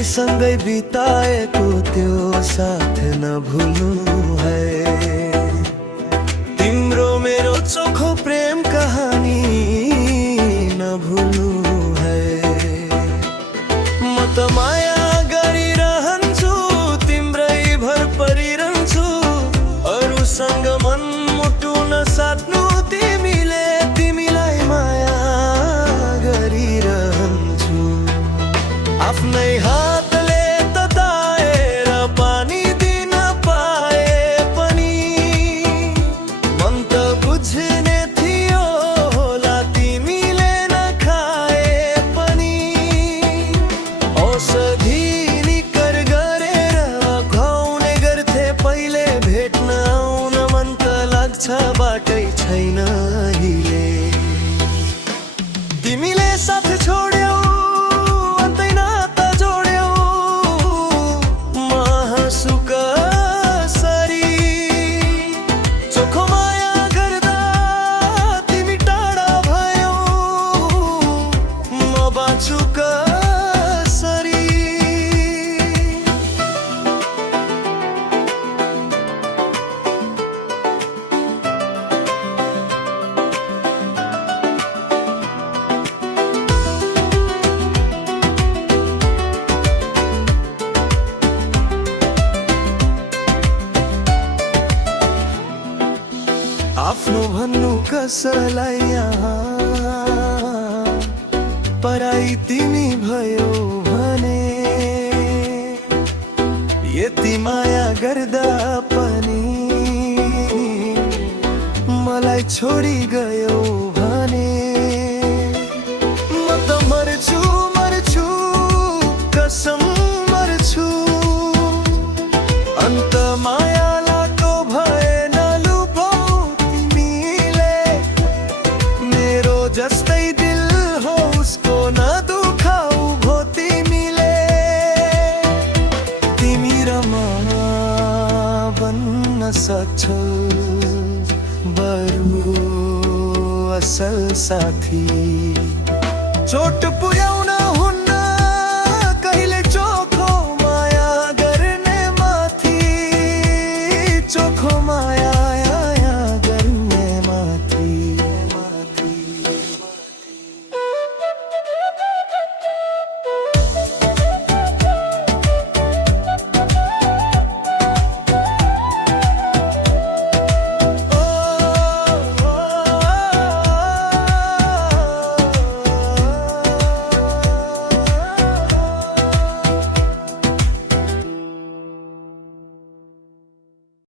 सँगै बिताएको त्यो साथ नभुल्नु है। तिम्रो मेरो चोखो प्रेम कहानी नभुल्नु है। म त माया गरिरहन्छु, तिम्रै भर परिरहन्छु, अरूसँग मन मुटु नसाट्नु तिमीले, तिमीलाई माया गरिरहन्छु। आफ्नै हातले तताएर पानी दिन पाए पनि मन त बुझ्ने थियो होला तिमीले नखाए पनि। औषधि निकर गरेर खुवाउने गर्थे पहिले, भेट्न आउन मन त लाग्छ बाटै छैन अहिले। तिमीले साथ छोड्यौ, अन्तै नाता जोड्यौ, म हाँसु कसरी। चोखो माया गर्दा तिमी टाढा भयौ, म बाँच्छु कसरी। आफ्नो भन्नु कसलाई यहाँ, पराई तिमी भयो भने। यति माया गर्दा पनि मलाई छोडी गयो भने, म त मर्छु मर्छु कसम मर्छु। अन्त माया लाको भएन लुभौ तिमीले, मेरो जस्तै दिल हो उसको नदुखाऊ भो तिमीले। तिमी र म बन्न सक्छौ बरु असल साथी। चोट पुर्याउन हुन्न